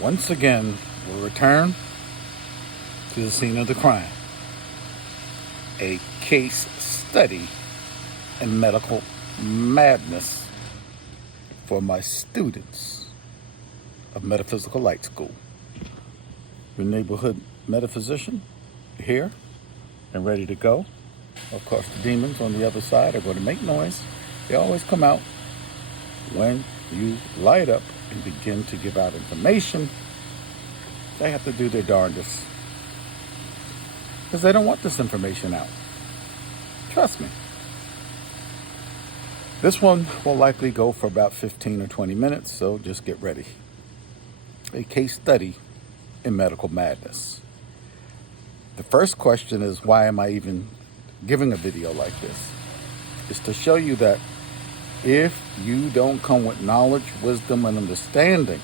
Once again, we'll return to the scene of the crime. A case study in medical madness for my students of Metaphysical Light School. Your neighborhood metaphysician here and ready to go. Of course, the demons on the other side are going to make noise. They always come out when you light up and begin to give out information. They have to do their darndest because they don't want this information out. Trust me. This one will likely go for about 15 or 20 minutes, so just get ready. A case study in medical madness. The first question is, why am I even giving a video like this? It's to show you that if you don't come with knowledge, wisdom, and understanding,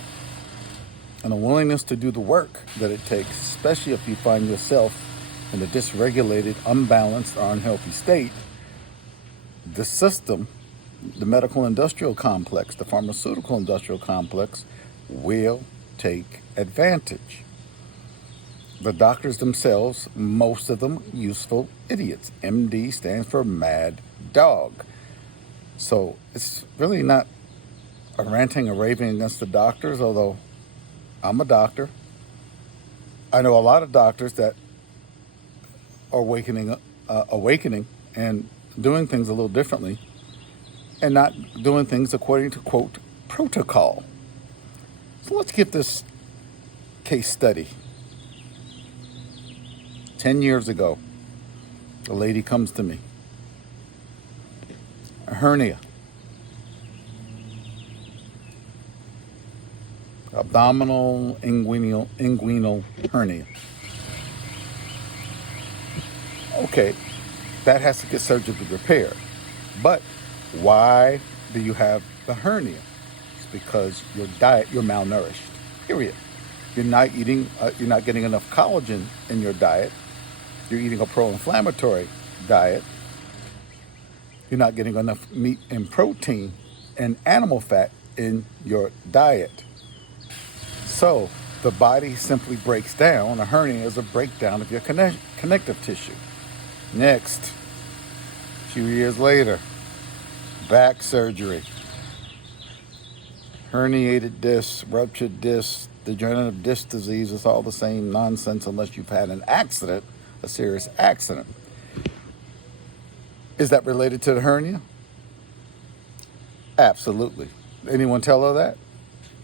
and a willingness to do the work that it takes, especially if you find yourself in a dysregulated, unbalanced, or unhealthy state, the system, the medical industrial complex, the pharmaceutical industrial complex, will take advantage. The doctors themselves, most of them useful idiots. MD stands for mad dog. So it's really not a ranting or raving against the doctors, although I'm a doctor. I know a lot of doctors that are awakening and doing things a little differently and not doing things according to, quote, protocol. So let's get this case study. 10 years ago, a lady comes to me. A hernia. Abdominal inguinal hernia. Okay, that has to get surgically repaired. But why do you have the hernia? It's because your diet, you're malnourished, period. You're not getting enough collagen in your diet. You're eating a pro-inflammatory diet. You're not getting enough meat and protein and animal fat in your diet. So the body simply breaks down. A hernia is a breakdown of your connective tissue. Next, a few years later, back surgery. Herniated discs, ruptured discs, degenerative disc disease is all the same nonsense unless you've had an accident, a serious accident. Is that related to the hernia? Absolutely. Anyone tell her that?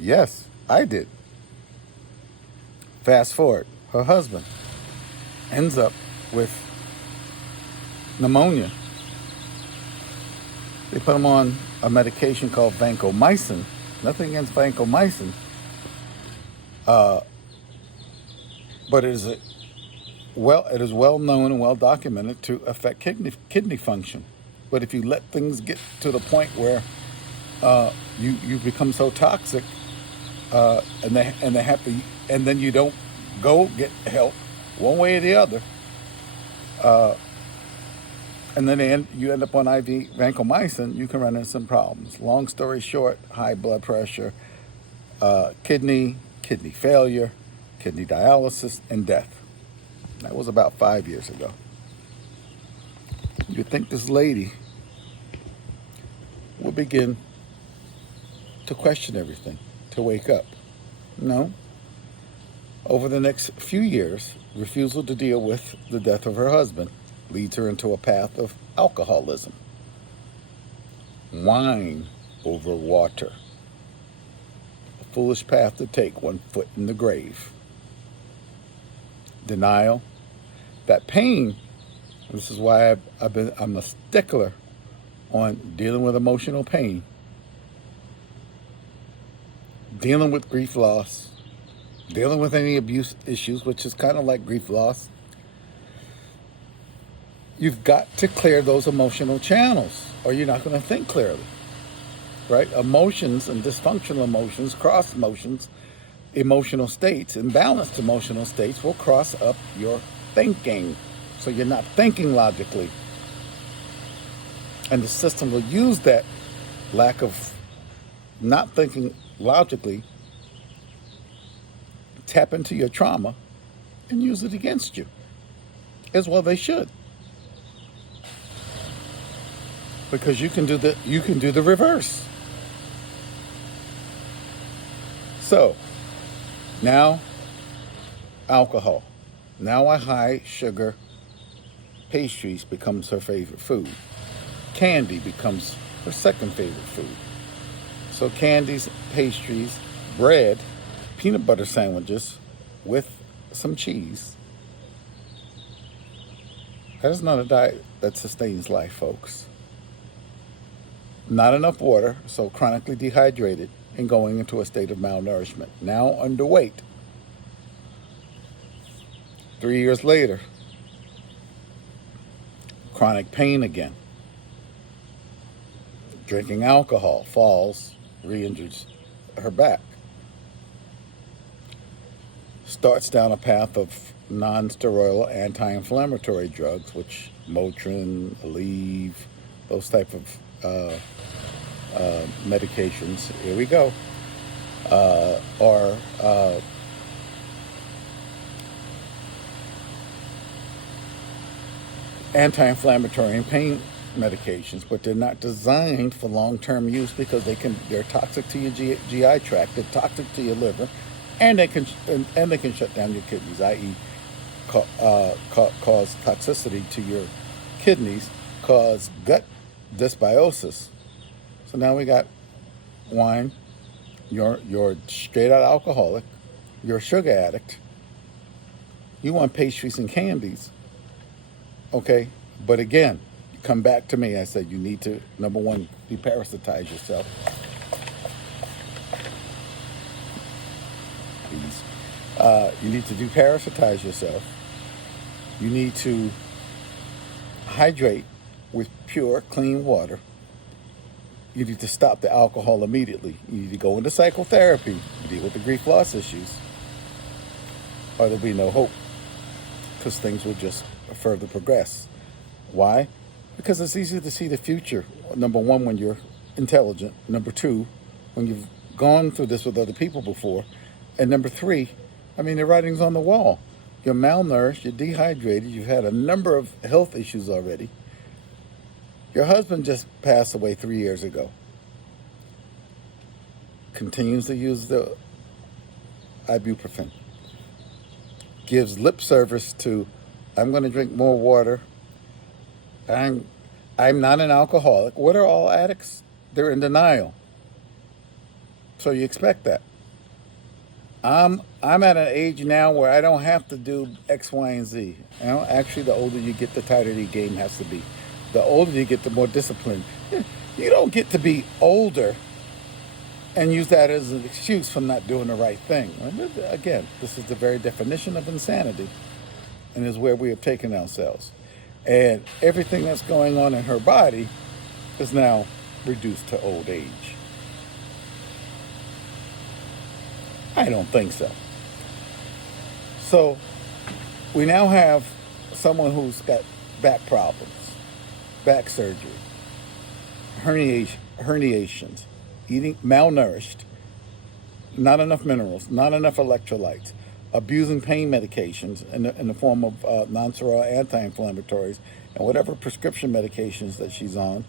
Yes, I did. Fast forward, her husband ends up with pneumonia. They put him on a medication called vancomycin. Nothing against vancomycin. But it is well known and well documented to affect kidney function. But if you let things get to the point where you become so toxic, and then you don't go get help one way or the other, and then you end up on IV vancomycin, you can run into some problems. Long story short, high blood pressure, kidney failure, kidney dialysis, and death. That was about 5 years ago. You'd think this lady would begin to question everything, to wake up. No. Over the next few years, refusal to deal with the death of her husband leads her into a path of alcoholism. Wine over water. A foolish path to take, 1 foot in the grave. Denial. That pain, this is why I'm a stickler on dealing with emotional pain. Dealing with grief loss. Dealing with any abuse issues, which is kind of like grief loss. You've got to clear those emotional channels or you're not going to think clearly. Right? Emotions and dysfunctional emotions, cross emotions, emotional states, imbalanced emotional states will cross up your thinking. So you're not thinking logically. And the system will use that lack of not thinking logically tap into your trauma and use it against you. As well they should. Because you can do the reverse. So, now alcohol. Now a high sugar pastries becomes her favorite food. Candy becomes her second favorite food. So candies, pastries, bread, peanut butter sandwiches with some cheese. That is not a diet that sustains life, folks. Not enough water, so chronically dehydrated and going into a state of malnourishment. Now underweight. 3 years later, chronic pain again. Drinking alcohol, falls, re-injures her back. Starts down a path of non-steroidal anti-inflammatory drugs, which Motrin, Aleve, those type of medications. Here we go. Or anti-inflammatory and pain medications, but they're not designed for long-term use because they're toxic to your GI tract, they're toxic to your liver, and they can shut down your kidneys, i.e., cause toxicity to your kidneys, cause gut dysbiosis. So now we got wine. You're straight out alcoholic. You're a sugar addict. You want pastries and candies. Okay, but again, come back to me. I said you need to, number one, deparasitize yourself. You need to deparasitize yourself. You need to hydrate with pure, clean water. You need to stop the alcohol immediately. You need to go into psychotherapy, deal with the grief loss issues, or there'll be no hope, because things will just further progress. Why? Because it's easy to see the future. Number one, when you're intelligent. Number two, when you've gone through this with other people before. And number three, the writing's on the wall. You're malnourished, you're dehydrated, you've had a number of health issues already. Your husband just passed away 3 years ago. Continues to use the ibuprofen. Gives lip service to, I'm going to drink more water. I'm not an alcoholic. What are all addicts? They're in denial. So you expect that. I'm at an age now where I don't have to do X, Y, and Z. Actually, the older you get, the tighter the game has to be. The older you get, the more disciplined. You don't get to be older and use that as an excuse for not doing the right thing. Again, this is the very definition of insanity, and is where we have taken ourselves. And everything that's going on in her body is now reduced to old age. I don't think so. So we now have someone who's got back problems, back surgery, herniations, eating malnourished, not enough minerals, not enough electrolytes, abusing pain medications in the form of non-steroidal anti-inflammatories and whatever prescription medications that she's on.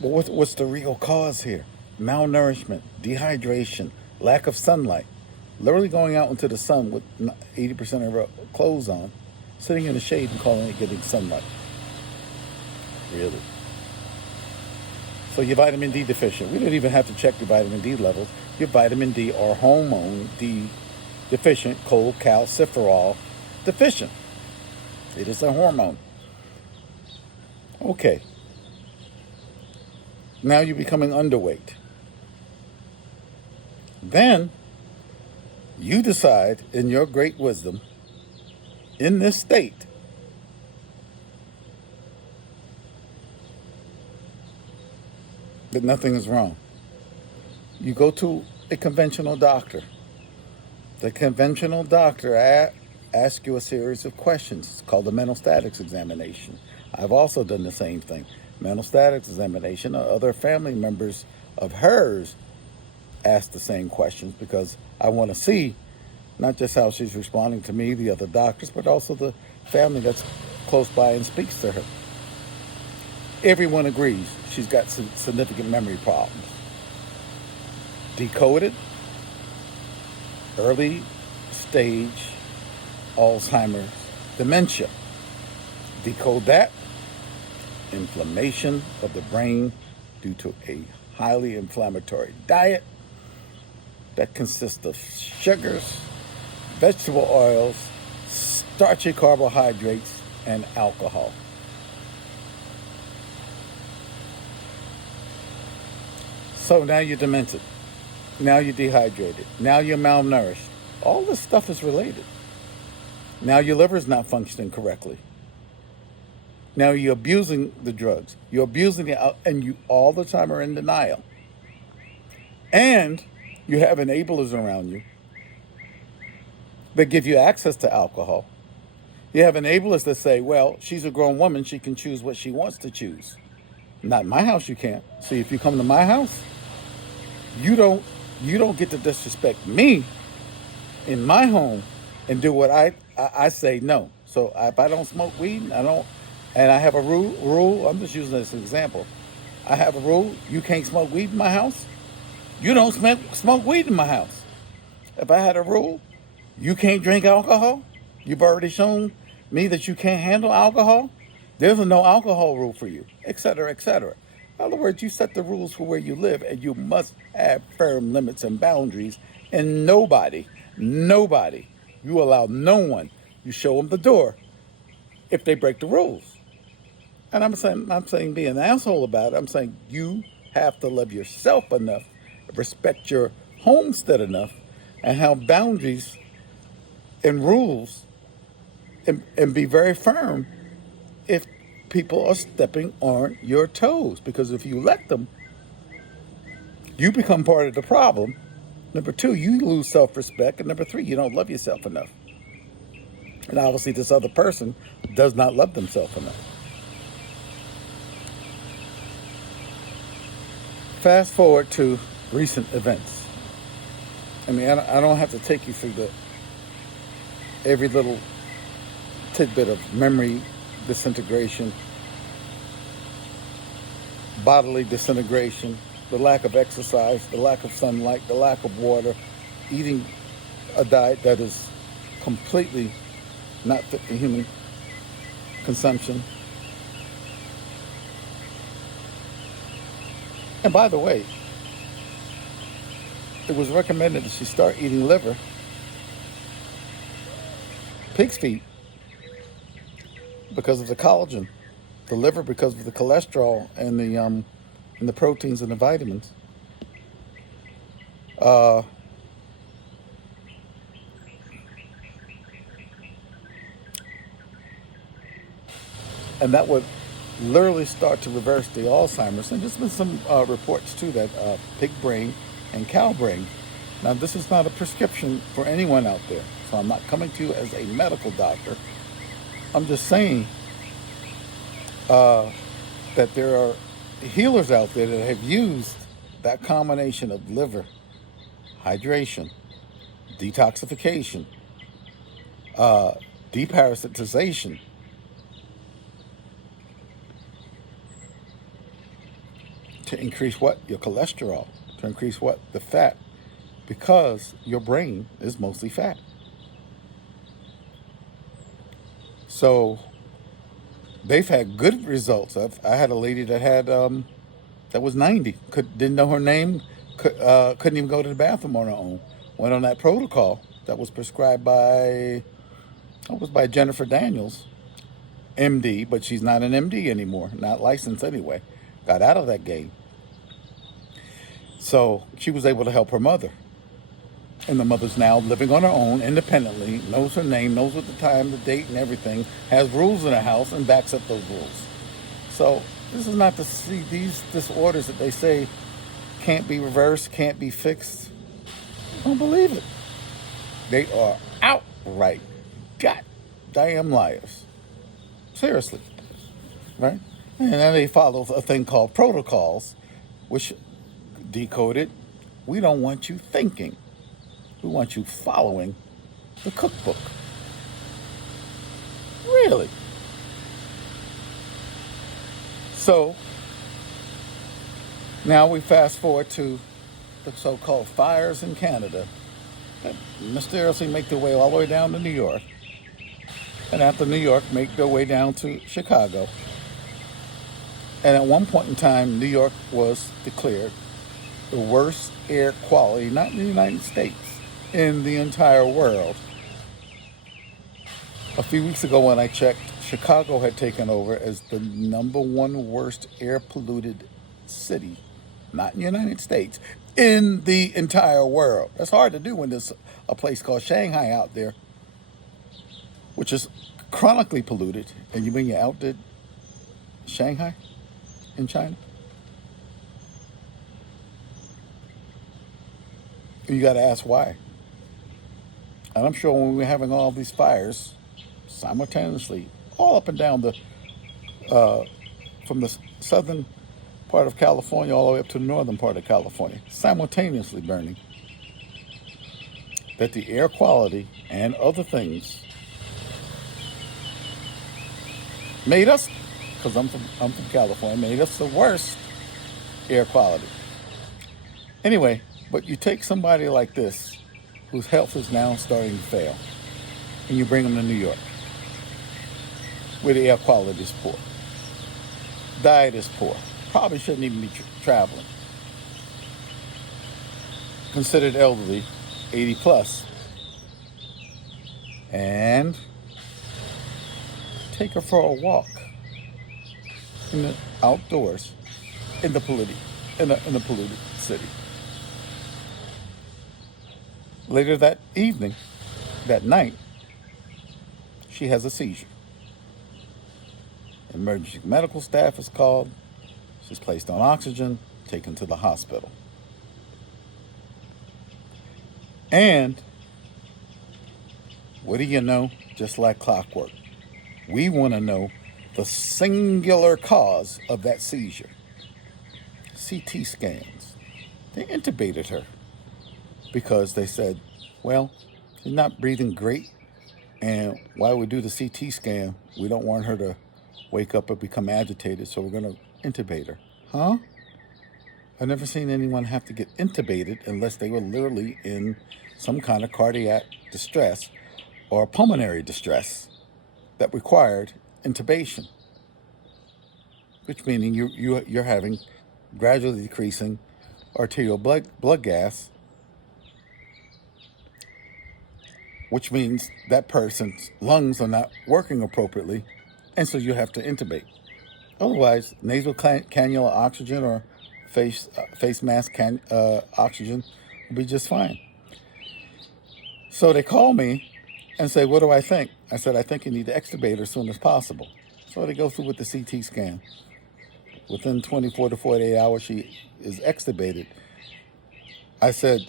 But what's the real cause here? Malnourishment, dehydration, lack of sunlight. Literally going out into the sun with 80% of her clothes on, sitting in the shade and calling it getting sunlight. Really? So you're vitamin D deficient. We don't even have to check your vitamin D levels. Your vitamin D or hormone D deficient, cholecalciferol deficient. It is a hormone. Okay. Now you're becoming underweight. Then you decide in your great wisdom, in this state, that nothing is wrong. You go to a conventional doctor. The conventional doctor asks you a series of questions. It's called a mental statics examination. I've also done the same thing. Mental statics examination. Other family members of hers ask the same questions because I want to see not just how she's responding to me, the other doctors, but also the family that's close by and speaks to her. Everyone agrees she's got some significant memory problems. Decoded, early stage Alzheimer's dementia. Decode that, inflammation of the brain due to a highly inflammatory diet that consists of sugars, vegetable oils, starchy carbohydrates, and alcohol. So now you're demented. Now you're dehydrated. Now you're malnourished. All this stuff is related. Now your liver's not functioning correctly. Now you're abusing the drugs. You're abusing it, and you all the time are in denial. And you have enablers around you that give you access to alcohol. You have enablers that say, well, she's a grown woman. She can choose what she wants to choose. Not in my house, you can't. See, if you come to my house, you don't get to disrespect me in my home and do what I say no. So if I don't smoke weed, I don't, and I have a rule, I'm just using this as an example. I have a rule, you can't smoke weed in my house. You don't smoke weed in my house. If I had a rule, you can't drink alcohol. You've already shown me that you can't handle alcohol. There's a no alcohol rule for you, etc., etc. In other words, you set the rules for where you live, and you must have firm limits and boundaries. And nobody, you allow no one, you show them the door if they break the rules. And I'm saying be an asshole about it. I'm saying you have to love yourself enough, respect your homestead enough, and have boundaries and rules, and be very firm if people are stepping on your toes. Because if you let them, you become part of the problem. Number two, you lose self-respect. And number three, you don't love yourself enough. And obviously this other person does not love themselves enough. Fast forward to recent events. I mean, I don't have to take you through every little tidbit of memory disintegration, bodily disintegration, the lack of exercise, the lack of sunlight, the lack of water, eating a diet that is completely not fit for human consumption. And by the way, it was recommended that she start eating liver, pig's feet, because of the collagen, the liver because of the cholesterol and the proteins and the vitamins. And that would literally start to reverse the Alzheimer's. And there's been some reports too that pig brain and cow brain. Now this is not a prescription for anyone out there, so I'm not coming to you as a medical doctor. I'm just saying that there are healers out there that have used that combination of liver, hydration, detoxification, deparasitization, to increase what? Your cholesterol, to increase what? The fat, because your brain is mostly fat. So they've had good results. I had a lady that had that was 90, didn't know her name, couldn't even go to the bathroom on her own. Went on that protocol that was prescribed by Jennifer Daniels, MD, but she's not an MD anymore, not licensed anyway. Got out of that game. So she was able to help her mother. And the mother's now living on her own independently, knows her name, knows what the time, the date, and everything, has rules in her house, and backs up those rules. So this is not to see these disorders that they say can't be reversed, can't be fixed. I don't believe it. They are outright goddamn liars. Seriously. Right? And then they follow a thing called protocols, which decoded, We don't want you thinking. We want you following the cookbook. Really? So now we fast forward to the so-called fires in Canada that mysteriously make their way all the way down to New York. And after New York, make their way down to Chicago. And at one point in time, New York was declared the worst air quality, not in the United States, in the entire world. A few weeks ago when I checked, Chicago had taken over as the #1 worst air polluted city, not in the United States, in the entire world. That's hard to do when there's a place called Shanghai out there, which is chronically polluted, and you mean you outdid Shanghai in China? You got to ask why. And I'm sure when we're having all these fires simultaneously, all up and down from the southern part of California all the way up to the northern part of California, simultaneously burning, that the air quality and other things made us, because I'm from California, made us the worst air quality. Anyway, but you take somebody like this, whose health is now starting to fail, and you bring them to New York, where the air quality is poor, diet is poor, probably shouldn't even be traveling, considered elderly, 80 plus, and take her for a walk in the outdoors in the polluted city. Later that evening, that night, she has a seizure. Emergency medical staff is called. She's placed on oxygen, taken to the hospital. And what do you know? Just like clockwork, we want to know the singular cause of that seizure. CT scans. They intubated her because they said, well, she's not breathing great, and while we do the CT scan, we don't want her to wake up or become agitated, so we're going to intubate her. Huh? I've never seen anyone have to get intubated unless they were literally in some kind of cardiac distress or pulmonary distress that required intubation, which meaning you're having gradually decreasing arterial blood gas, which means that person's lungs are not working appropriately, and so you have to intubate. Otherwise, nasal cannula oxygen or face mask oxygen will be just fine. So they call me and say, what do I think? I said, I think you need to extubate her as soon as possible. So they go through with the CT scan. Within 24 to 48 hours, she is extubated. I said,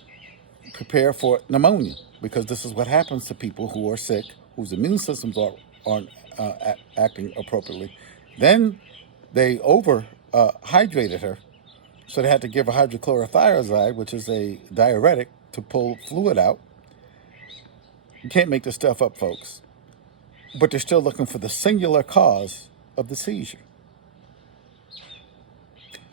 prepare for pneumonia, because this is what happens to people who are sick, whose immune systems aren't acting appropriately. Then they hydrated her, so they had to give her hydrochlorothiazide, which is a diuretic, to pull fluid out. You can't make this stuff up, folks. But they're still looking for the singular cause of the seizure.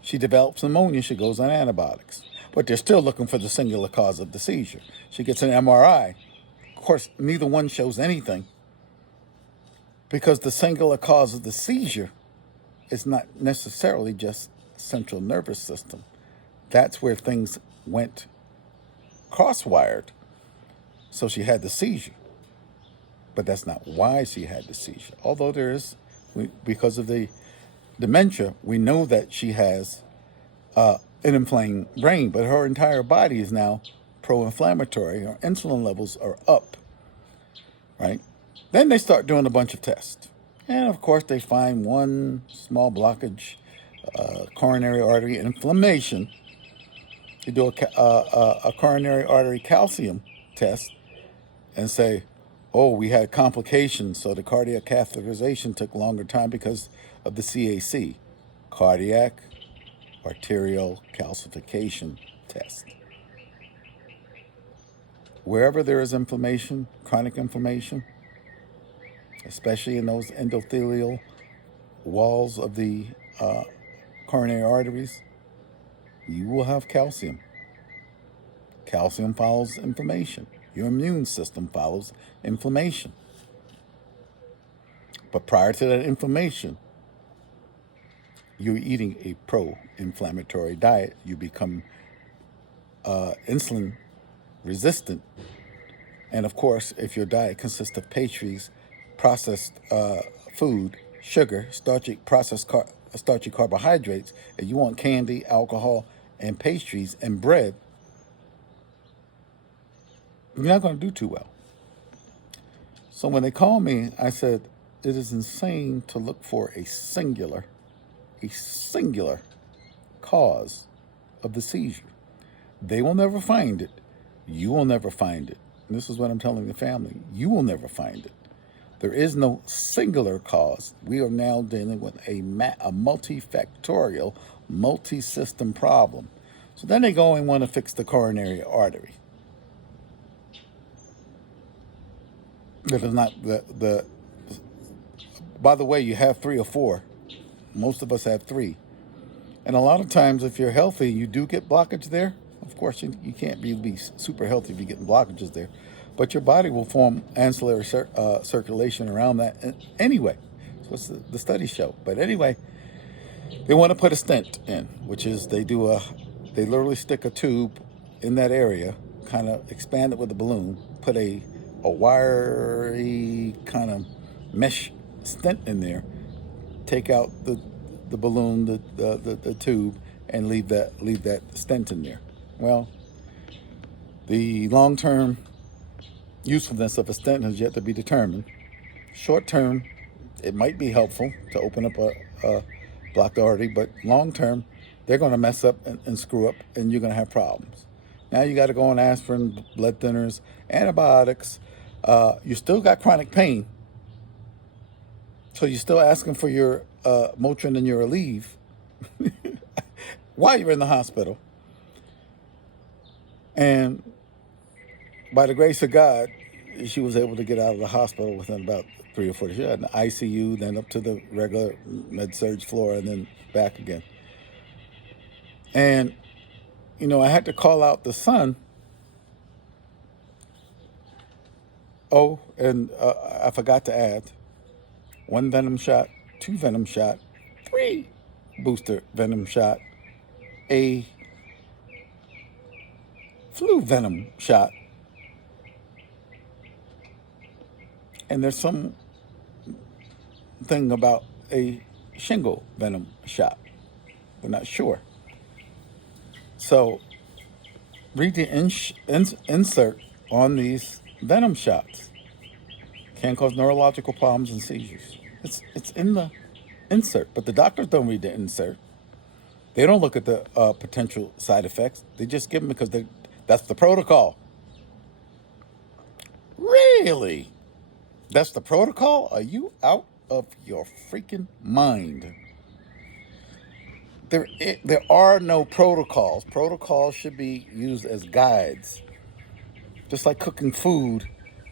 She develops pneumonia, she goes on antibiotics. But they're still looking for the singular cause of the seizure. She gets an MRI. Of course, neither one shows anything, because the singular cause of the seizure is not necessarily just central nervous system. That's where things went cross-wired. So she had the seizure. But that's not why she had the seizure. Although because of the dementia, we know that she has an inflamed brain, but her entire body is now pro-inflammatory. Her insulin levels are up, right? Then they start doing a bunch of tests. And of course, they find one small blockage, coronary artery inflammation. You do a coronary artery calcium test and say, oh, we had complications, so the cardiac catheterization took longer time because of the CAC, cardiac arterial calcification test. Wherever there is inflammation, chronic inflammation, especially in those endothelial walls of the coronary arteries, you will have calcium. Calcium follows inflammation. Your immune system follows inflammation. But prior to that inflammation, you're eating a pro-inflammatory diet. You become insulin resistant. And of course, if your diet consists of pastries, processed food, sugar, starchy carbohydrates, and you want candy, alcohol, and pastries and bread, you're not going to do too well. So when they called me, I said, it is insane to look for a singular cause of the seizure. They will never find it. You will never find it. And this is what I'm telling the family. You will never find it. There is no singular cause. We are now dealing with a multifactorial, multi-system problem. So then they go and want to fix the coronary artery. That is not the. By the way, you have 3 or 4. Most of us have 3. And a lot of times, if you're healthy, you do get blockage there. Of course, you can't be super healthy if you're getting blockages there. But your body will form ancillary circulation around that anyway. So what's the studies show. But anyway, they want to put a stent in, which is they literally stick a tube in that area, kind of expand it with a balloon, put a wiry kind of mesh stent in there, take out the balloon, the tube, and leave that stent in there. Well, the long-term usefulness of a stent has yet to be determined. Short-term, it might be helpful to open up a blocked artery, but long-term, they're going to mess up and screw up, and you're going to have problems. Now you got to go on aspirin, blood thinners, antibiotics. You still got chronic pain, so you're still asking for your Motrin and your Aleve while you're in the hospital. And by the grace of God, she was able to get out of the hospital within about 3 or 4 days. She had an ICU, then up to the regular med-surg floor, and then back again. And, I had to call out the son. Oh, and I forgot to add 1 venom shot, 2 venom shot, 3 booster venom shot, a flu venom shot, and there's some thing about a shingle venom shot. We're not sure. So read the insert on these venom shots. Can cause neurological problems and seizures. It's in the insert, but the doctors don't read the insert. They don't look at the potential side effects. They just give them because that's the protocol. Really? That's the protocol? Are you out of your freaking mind? There are no protocols. Protocols should be used as guides. Just like cooking food,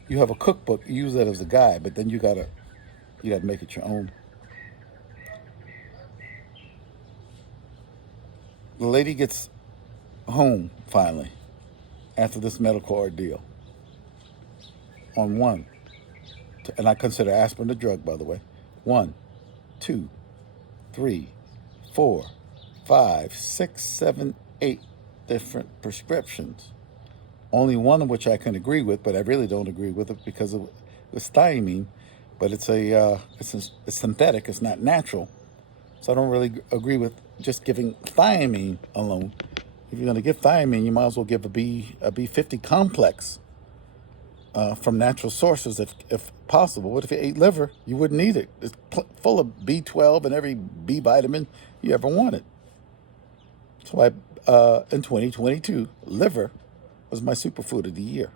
you have a cookbook, you use that as a guide, but then you gotta make it your own. The lady gets home finally after this medical ordeal on and I consider aspirin a drug, by the way. 1, 2, 3, 4, 5, 6, 7, 8 different prescriptions. Only one of which I can agree with, but I really don't agree with it because it was thiamine, but it's synthetic. It's not natural, so I don't really agree with just giving thiamine alone. If you're going to give thiamine, you might as well give a B50 complex from natural sources, if possible. What if you ate liver? You wouldn't need it. It's full of B12 and every B vitamin you ever wanted. That's why in 2022, liver was my superfood of the year.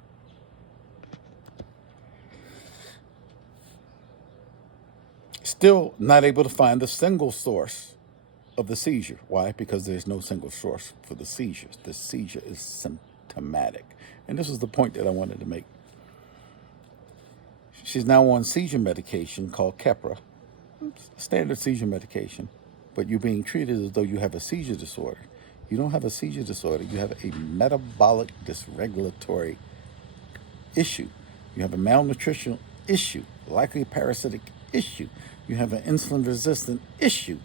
Still not able to find the single source of the seizure. Why? Because there's no single source for the seizures. The seizure is symptomatic. And this is the point that I wanted to make. She's now on seizure medication called Keppra, standard seizure medication, but you're being treated as though you have a seizure disorder. You don't have a seizure disorder. You have a metabolic dysregulatory issue. You have a malnutritional issue, likely a parasitic issue. You have an insulin-resistant issue.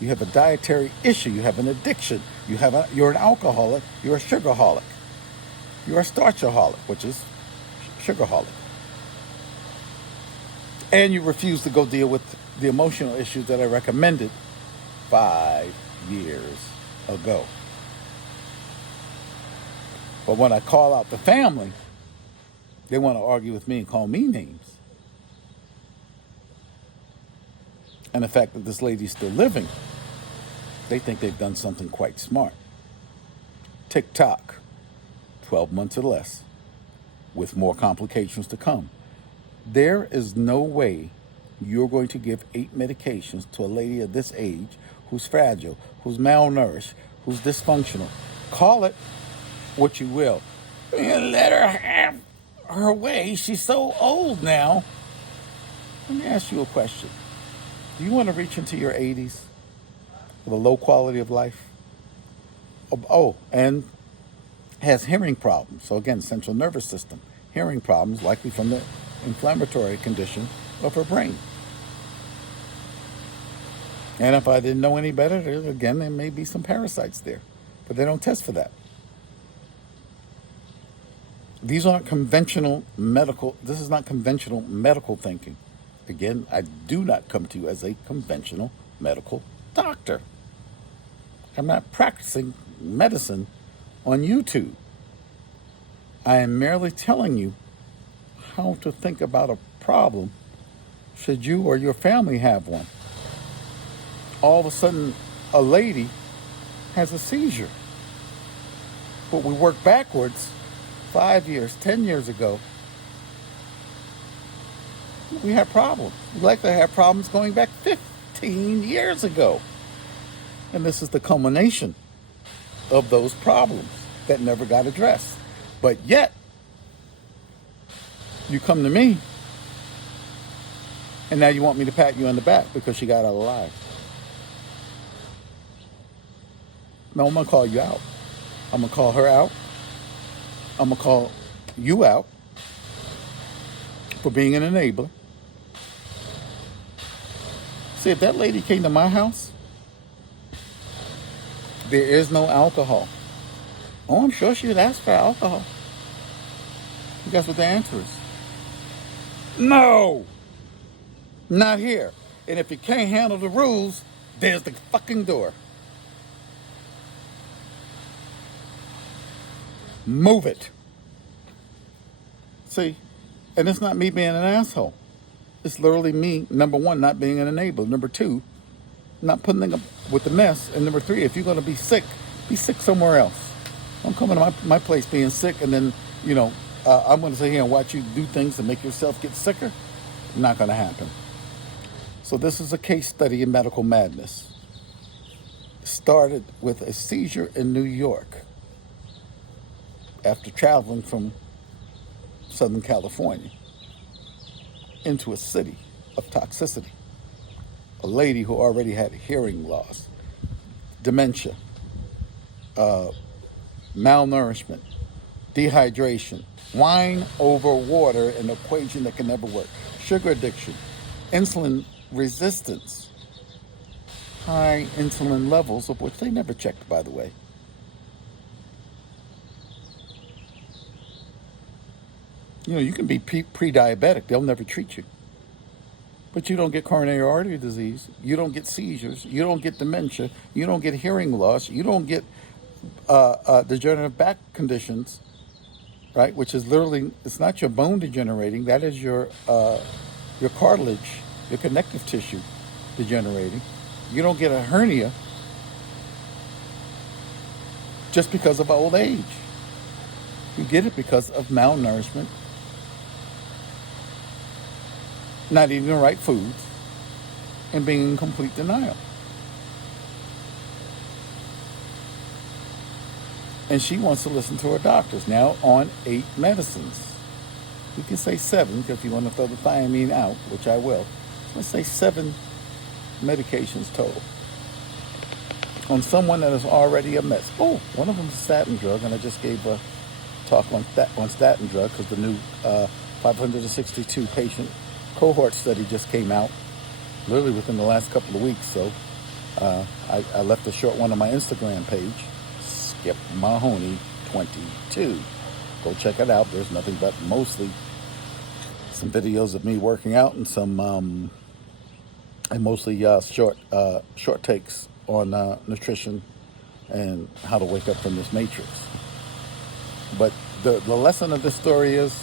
You have a dietary issue. You have an addiction. You're an alcoholic. You're a sugarholic. You're a starchaholic, which is sugarholic. And you refuse to go deal with the emotional issues that I recommended 5 years ago. But when I call out the family, they want to argue with me and call me names. And the fact that this lady's still living, they think they've done something quite smart. Tick-tock, 12 months or less, with more complications to come. There is no way you're going to give 8 medications to a lady of this age who's fragile, who's malnourished, who's dysfunctional. Call it what you will. Let her have her way. She's so old now. Let me ask you a question. Do you want to reach into your 80s with a low quality of life? Oh, and has hearing problems. So again, central nervous system. Hearing problems, likely from the inflammatory condition of her brain. And if I didn't know any better, again, there may be some parasites there. But they don't test for that. These aren't conventional medical, this is not conventional medical thinking. Again, I do not come to you as a conventional medical doctor. I'm not practicing medicine on YouTube. I am merely telling you how to think about a problem should you or your family have one. All of a sudden, a lady has a seizure. But we work backwards 5 years, 10 years ago. We have problems. We likely have problems going back 15 years ago. And this is the culmination of those problems that never got addressed. But yet, you come to me, and now you want me to pat you on the back because she got out alive. No, I'm going to call you out. I'm going to call her out. I'm going to call you out for being an enabler. See, if that lady came to my house, there is no alcohol. Oh, I'm sure she would ask for alcohol. Guess what the answer is? No! Not here. And if you can't handle the rules, there's the fucking door. Move it. See, and it's not me being an asshole. It's literally me, number one, not being an enabler. Number two, not putting up with the mess. And number three, if you're going to be sick somewhere else. Don't come into my place being sick and then, I'm going to sit here and watch you do things to make yourself get sicker. Not going to happen. So this is a case study in medical madness. Started with a seizure in New York after traveling from Southern California into a city of toxicity. A lady who already had hearing loss, dementia, malnourishment, dehydration, wine over water, an equation that can never work, sugar addiction, insulin resistance, high insulin levels, of which they never checked, by the way. You can be pre-diabetic. They'll never treat you. But you don't get coronary artery disease. You don't get seizures. You don't get dementia. You don't get hearing loss. You don't get degenerative back conditions, right? Which is literally, it's not your bone degenerating. That is your cartilage, your connective tissue degenerating. You don't get a hernia just because of old age. You get it because of malnourishment, not eating the right foods, and being in complete denial. And she wants to listen to her doctors, now on 8 medicines. You can say 7, because if you want to throw the thiamine out, which I will. So let's say 7 medications total on someone that is already a mess. Oh, one of them is a statin drug, and I just gave a talk on statin drug because the new 562 patient cohort study just came out literally within the last couple of weeks. So I left a short one on my Instagram page, Skip Mahoney 22. Go check it out. There's nothing but mostly some videos of me working out and some and mostly short takes on nutrition and how to wake up from this matrix. But the lesson of this story is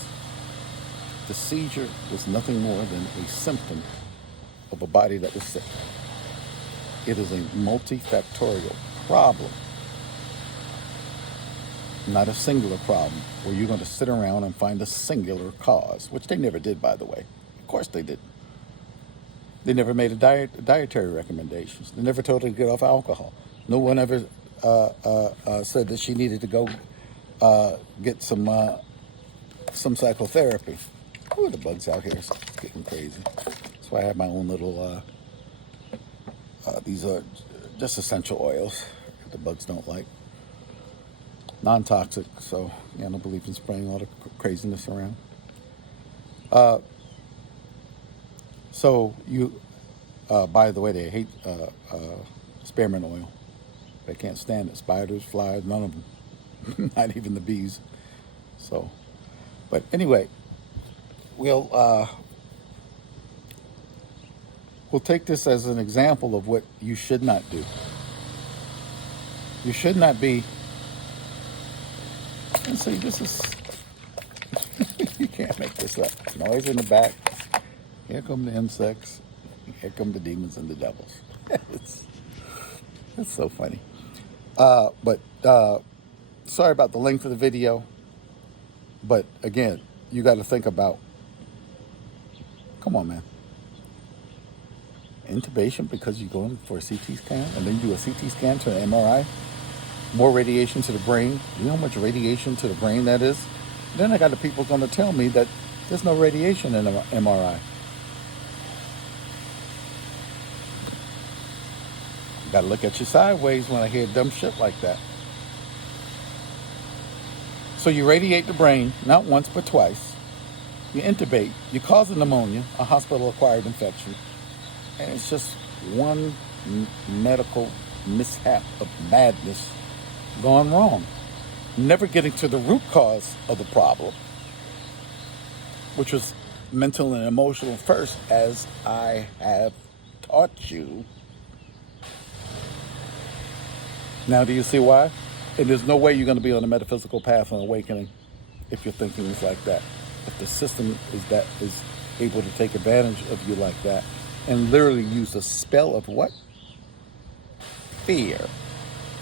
the seizure was nothing more than a symptom of a body that was sick. It is a multifactorial problem, not a singular problem where you're going to sit around and find a singular cause, which they never did, by the way. Of course they didn't. They never made dietary recommendations. They never told her to get off alcohol. No one ever said that she needed to go get some psychotherapy. Ooh, the bugs out here is getting crazy. That's why I have my own little, these are just essential oils that the bugs don't like. Non-toxic, so yeah, I don't believe in spraying all the craziness around. So you, by the way, they hate spearmint oil. They can't stand it. Spiders, flies, none of them. Not even the bees. So, but anyway, we'll take this as an example of what you should not do. You should not be. And see, this is you can't make this up. Noise in the back. Here come the insects. Here come the demons and the devils. it's so funny. But sorry about the length of the video. But again, you got to think about, come on, man. Intubation because you're going for a CT scan and then you do a CT scan to an MRI. More radiation to the brain. You know how much radiation to the brain that is? Then I got the people going to tell me that there's no radiation in an MRI. You got to look at you sideways when I hear dumb shit like that. So you radiate the brain, not once but twice. You intubate. You cause a pneumonia, a hospital-acquired infection. And it's just one medical mishap of madness gone wrong. Never getting to the root cause of the problem, which was mental and emotional first, as I have taught you. Now, do you see why? And there's no way you're going to be on a metaphysical path on awakening if your thinking is like that. If the system is able to take advantage of you like that and literally use the spell of what? Fear.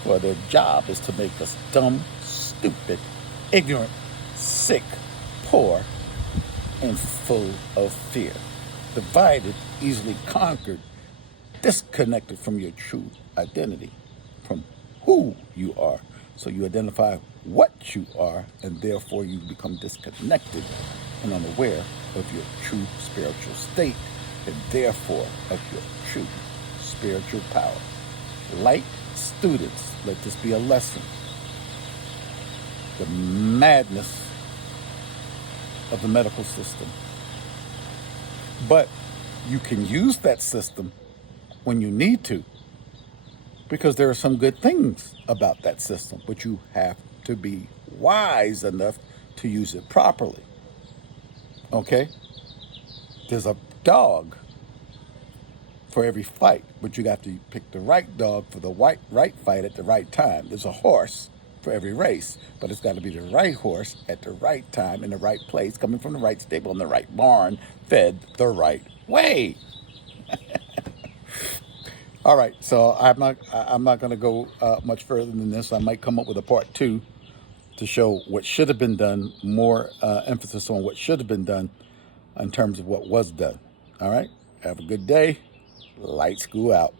Well, their job is to make us dumb, stupid, ignorant, sick, poor, and full of fear. Divided, easily conquered, disconnected from your true identity, from who you are. So you identify what you are, and therefore you become disconnected and unaware of your true spiritual state, and therefore of your true spiritual power. Like students, let this be a lesson. The madness of the medical system. But you can use that system when you need to, because there are some good things about that system, but you have to be wise enough to use it properly. Okay? There's a dog for every fight, but you got to pick the right dog for the right fight at the right time. There's a horse for every race, but it's got to be the right horse at the right time in the right place, coming from the right stable in the right barn, fed the right way. All right, so I'm not going to go much further than this. I might come up with a part 2 to show what should have been done, more emphasis on what should have been done in terms of what was done. All right, have a good day. Light school out.